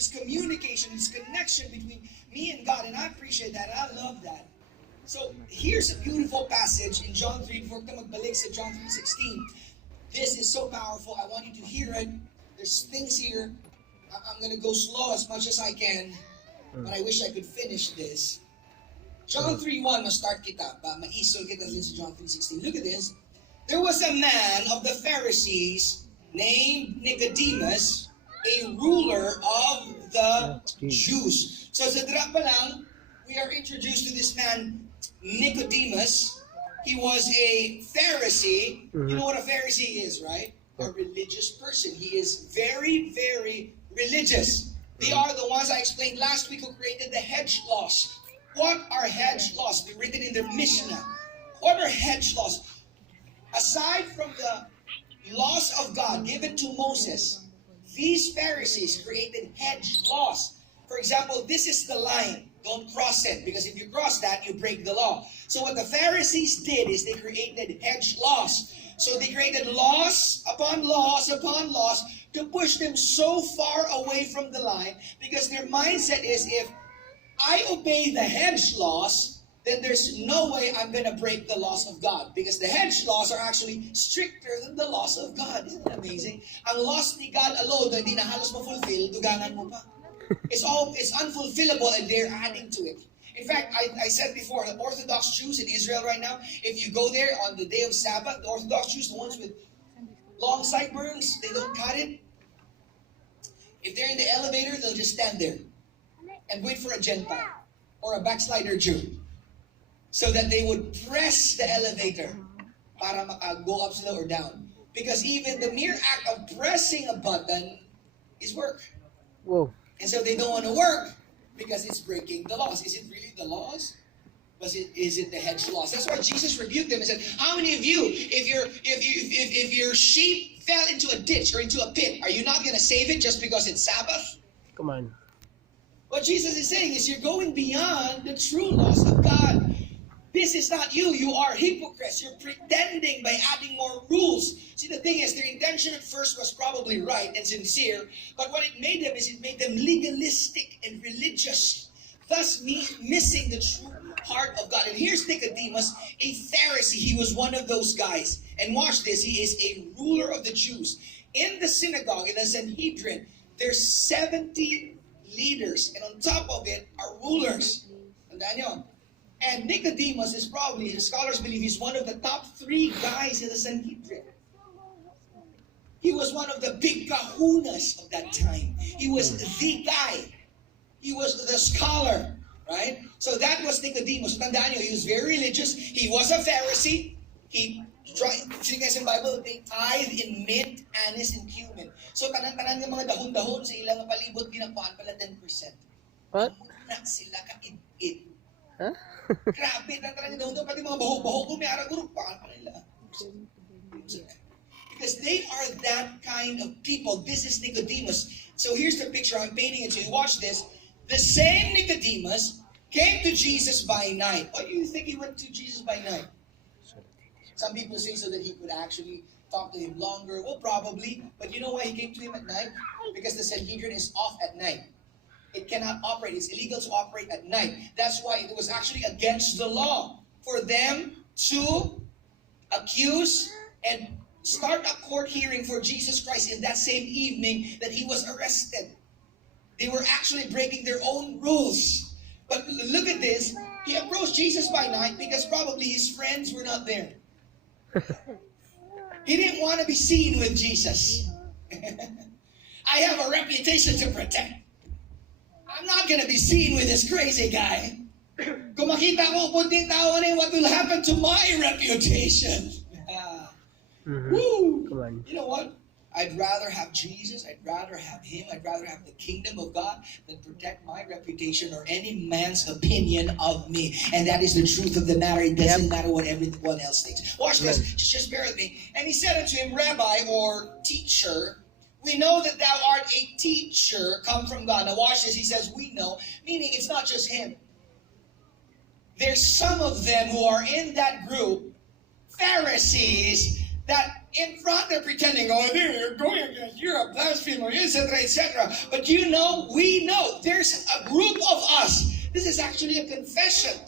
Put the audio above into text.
this communication, this connection between me and God, and I appreciate that, and I love that. So here's a beautiful passage in John 3, before ka magbalik sa John 3:16. This is so powerful. I want you to hear it. There's things here. I'm going to go slow as much as I can, but I wish I could finish this. John 3:1, ma-start kita, maisol kita din sa John 3:16. Look at this. There was a man of the Pharisees named Nicodemus, a ruler of the Jews. So sa dira pa lang, we are introduced to this man, Nicodemus. He was a Pharisee. You know what a Pharisee is, right? A religious person. He is very, very religious. They are the ones I explained last week who created the hedge laws. What are hedge laws? They're written in their Mishnah. What are hedge laws? Aside from the laws of God given to Moses, these Pharisees created hedge laws. For example, this is the line. Don't cross it, because if you cross that, you break the law. So what the Pharisees did is they created hedge laws. So they created laws upon laws upon laws to push them so far away from the line, because their mindset is, if I obey the hedge laws, then there's no way I'm going to break the laws of God, because the hedge laws are actually stricter than the laws of God. Isn't that amazing? Ang laws ni God alone na hindi na halos ma-fulfill, dugangan mo pa. It's unfulfillable, and they're adding to it. In fact, I said before, the Orthodox Jews in Israel right now, if you go there on the day of Sabbath, the Orthodox Jews, the ones with long sideburns, they don't cut it. If they're in the elevator, they'll just stand there and wait for a Gentile or a backslider Jew, so that they would press the elevator para go up sila or down. Because even the mere act of pressing a button is work. Whoa. And so they don't want to work because it's breaking the laws. Is it really the laws? Is it the hedge laws? That's why Jesus rebuked them and said, how many of you, if your sheep fell into a ditch or into a pit, are you not going to save it just because it's Sabbath? Come on. What Jesus is saying is, you're going beyond the true laws of God. This is not you. You are hypocrites. You're pretending by adding more rules. See, the thing is, their intention at first was probably right and sincere, but what it made them is it made them legalistic and religious, thus missing the true heart of God. And here's Nicodemus, a Pharisee. He was one of those guys. And watch this. He is a ruler of the Jews. In the synagogue, in the Sanhedrin, there's 70 leaders, and on top of it are rulers. Tandaan nyo. And Nicodemus is probably, the scholars believe, he's one of the top 3 guys in the Sanhedrin. He was one of the big kahunas of that time. He was the guy. He was the scholar, right? So that was Nicodemus. Tandaan nyo, he was very religious. He was a Pharisee. He tried, see guys in the Bible, they tithe in mint, anise, and cumin. So tanan-tanan ng mga dahon-dahon sa ilang palibot, ginapaan pala 10%. What? Muna sila kaid-id. Huh? Grabe, tanan ng dahon-dahon, pati mga baho-baho, kumiyara guru, paan pa nila. Because they are that kind of people. This is Nicodemus. So here's the picture I'm painting it to you. Watch this. The same Nicodemus came to Jesus by night. Why do you think he went to Jesus by night? Some people say so that he could actually talk to him longer. Well, probably. But you know why he came to him at night? Because the Sanhedrin is off at night. It cannot operate. It's illegal to operate at night. That's why it was actually against the law for them to accuse and start a court hearing for Jesus Christ in that same evening that he was arrested. They were actually breaking their own rules. But look at this. He approached Jesus by night because probably his friends were not there. He didn't want to be seen with Jesus. I have a reputation to protect. I'm not going to be seen with this crazy guy. Kung makita ko punting tao na, what will happen to my reputation? Woo! Come on. You know what? I'd rather have Jesus, I'd rather have him, I'd rather have the kingdom of God than protect my reputation or any man's opinion of me. And that is the truth of the matter. It doesn't matter what everyone else thinks. Watch this, just bear with me. And he said unto him, Rabbi, or teacher, we know that thou art a teacher come from God. Now watch this, he says we know, meaning it's not just him. There's some of them who are in that group, Pharisees, that in front, they're pretending, oh, you're going against, you're a blasphemer, etc., etc. But you know, we know there's a group of us. This is actually a confession.